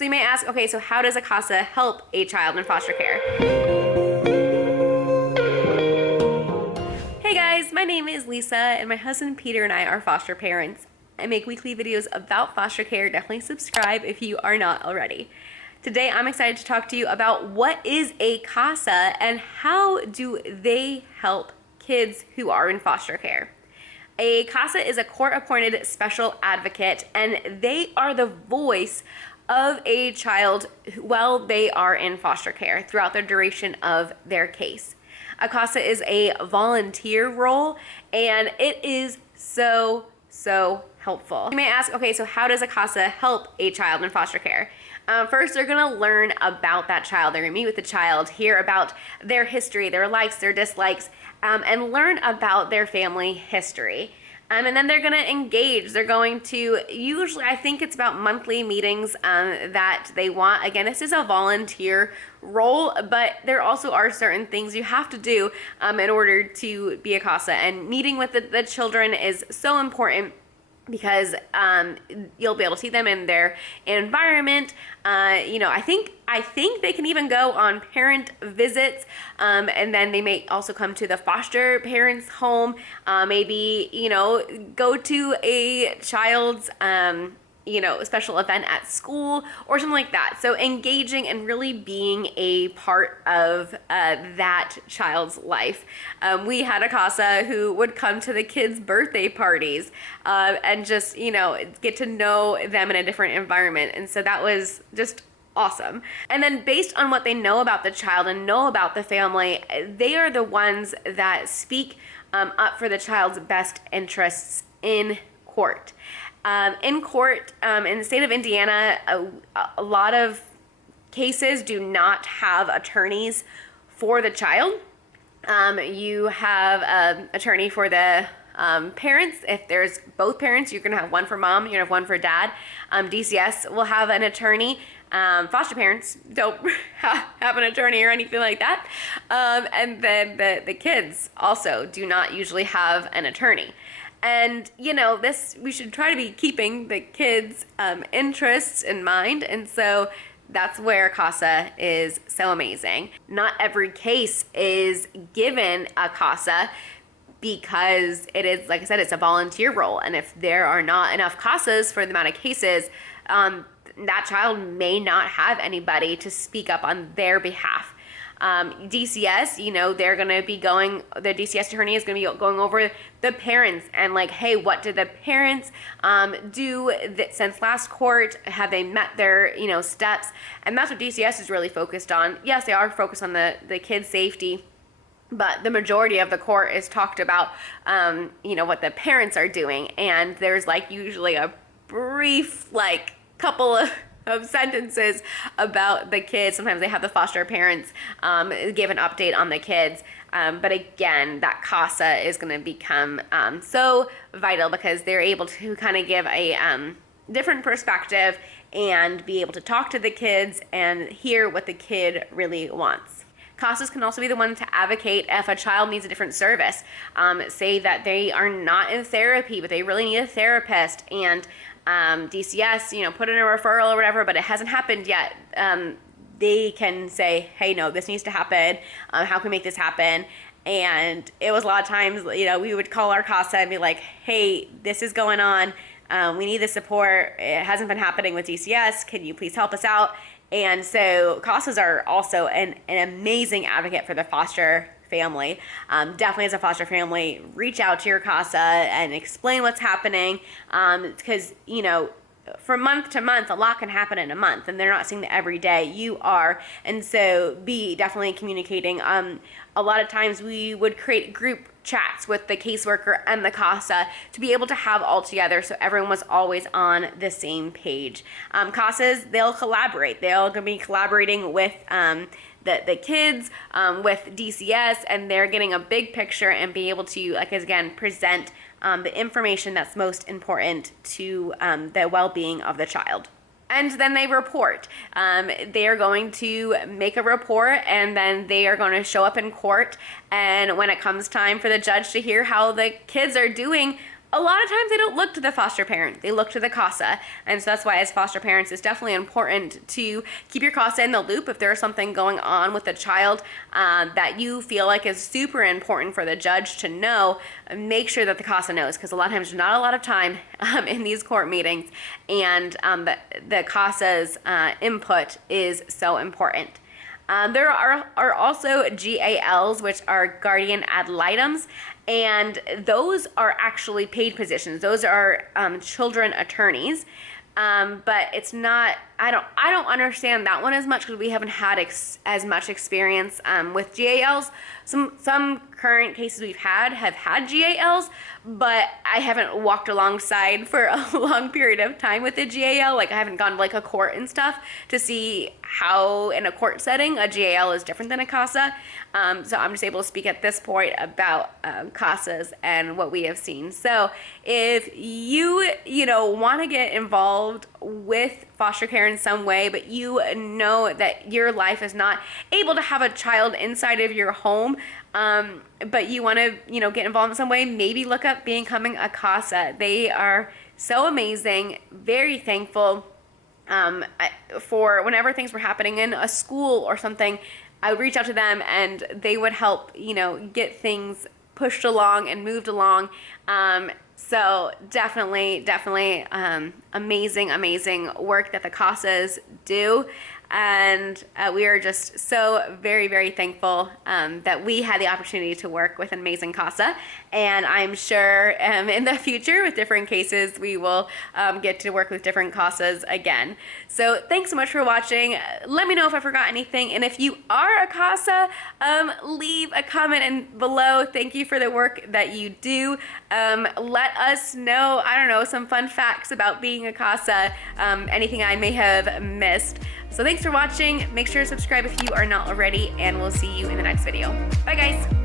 So you may ask, okay, so how does a CASA help a child in foster care? Hey guys, my name is Lisa and my husband Peter and I are foster parents. I make weekly videos about foster care. Definitely subscribe if you are not already. Today I'm excited to talk to you about what is a CASA and how do they help kids who are in foster care. A CASA is a court-appointed special advocate, and they are the voice of a child while they are in foster care throughout the duration of their case. A CASA is a volunteer role, and it is so helpful. You may ask, okay, so how does a CASA help a child in foster care? First, they're gonna learn about that child. They're gonna meet with the child, hear about their history, their likes, their dislikes, and learn about their family history. And then they're gonna engage. They're going to, usually, I think it's about monthly meetings that they want. Again, this is a volunteer role, but there also are certain things you have to do in order to be a CASA. And meeting with the children is so important, because you'll be able to see them in their environment. I think they can even go on parent visits, and then they may also come to the foster parents' home, maybe, go to a child's special event at school or something like that. So engaging and really being a part of that child's life. We had a CASA who would come to the kids' birthday parties and just, get to know them in a different environment. And so that was just awesome. And then based on what they know about the child and know about the family, they are the ones that speak up for the child's best interests in court. In court, in the state of Indiana, a lot of cases do not have attorneys for the child. You have an attorney for the parents. If there's both parents, you're going to have one for mom, you're going to have one for dad. DCS will have an attorney. Foster parents don't have an attorney or anything like that. And then the kids also do not usually have an attorney. And, we should try to be keeping the kids' interests in mind. And so that's where CASA is so amazing. Not every case is given a CASA because it is, like I said, it's a volunteer role. And if there are not enough CASAs for the amount of cases, that child may not have anybody to speak up on their behalf. DCS, they're going to be the DCS attorney is going to be going over the parents and like, hey, what did the parents do since last court? Have they met their, steps? And that's what DCS is really focused on. Yes, they are focused on the kids' safety, but the majority of the court is talked about, what the parents are doing. And there's usually a brief, couple of sentences about the kids. Sometimes they have the foster parents give an update on the kids. But again, that CASA is going to become so vital because they're able to kind of give a different perspective and be able to talk to the kids and hear what the kid really wants. CASAs can also be the one to advocate if a child needs a different service. Say that they are not in therapy, but they really need a therapist, and DCS, put in a referral or whatever, but it hasn't happened yet. They can say, hey, no, this needs to happen. How can we make this happen? And it was a lot of times, we would call our CASA and be like, hey, this is going on. We need the support. It hasn't been happening with DCS. Can you please help us out? And so CASAs are also an amazing advocate for the foster family. Definitely as a foster family, reach out to your CASA and explain what's happening, because from month to month a lot can happen in a month and they're not seeing it every day. You are, and so be definitely communicating. A lot of times we would create group chats with the caseworker and the CASA to be able to have all together so everyone was always on the same page. CASAs, they'll collaborate. They'll be collaborating with the kids, with DCS, and they're getting a big picture and be able to, again, present the information that's most important to the well-being of the child. And then they report. They are going to make a report, and then they are going to show up in court. And when it comes time for the judge to hear how the kids are doing, a lot of times they don't look to the foster parent, they look to the CASA. And so that's why as foster parents, it's definitely important to keep your CASA in the loop if there's something going on with the child that you feel like is super important for the judge to know. Make sure that the CASA knows, because a lot of times there's not a lot of time in these court meetings, and the CASA's input is so important. There are also GALs, which are guardian ad litems, and those are actually paid positions. Those are children attorneys, but it's not. I don't understand that one as much because we haven't had as much experience with GALs. Some current cases we've have had GALs, but I haven't walked alongside for a long period of time with a GAL. Like I haven't gone to like a court and stuff to see how in a court setting a GAL is different than a CASA. So I'm just able to speak at this point about CASAs and what we have seen. So if you want to get involved with foster care in some way, but you know that your life is not able to have a child inside of your home, but you want to get involved in some way, maybe look up becoming a CASA. They are so amazing, very thankful. For whenever things were happening in a school or something, I would reach out to them and they would help get things pushed along and moved along. So definitely amazing work that the CASAs do. And we are just so very thankful that we had the opportunity to work with an amazing CASA. And I'm sure in the future with different cases, we will get to work with different CASAs again. So thanks so much for watching. Let me know if I forgot anything. And if you are a CASA, leave a comment below. Thank you for the work that you do. Let us know, I don't know, some fun facts about being a CASA, anything I may have missed. So thanks for watching. Make sure to subscribe if you are not already, and we'll see you in the next video. Bye guys.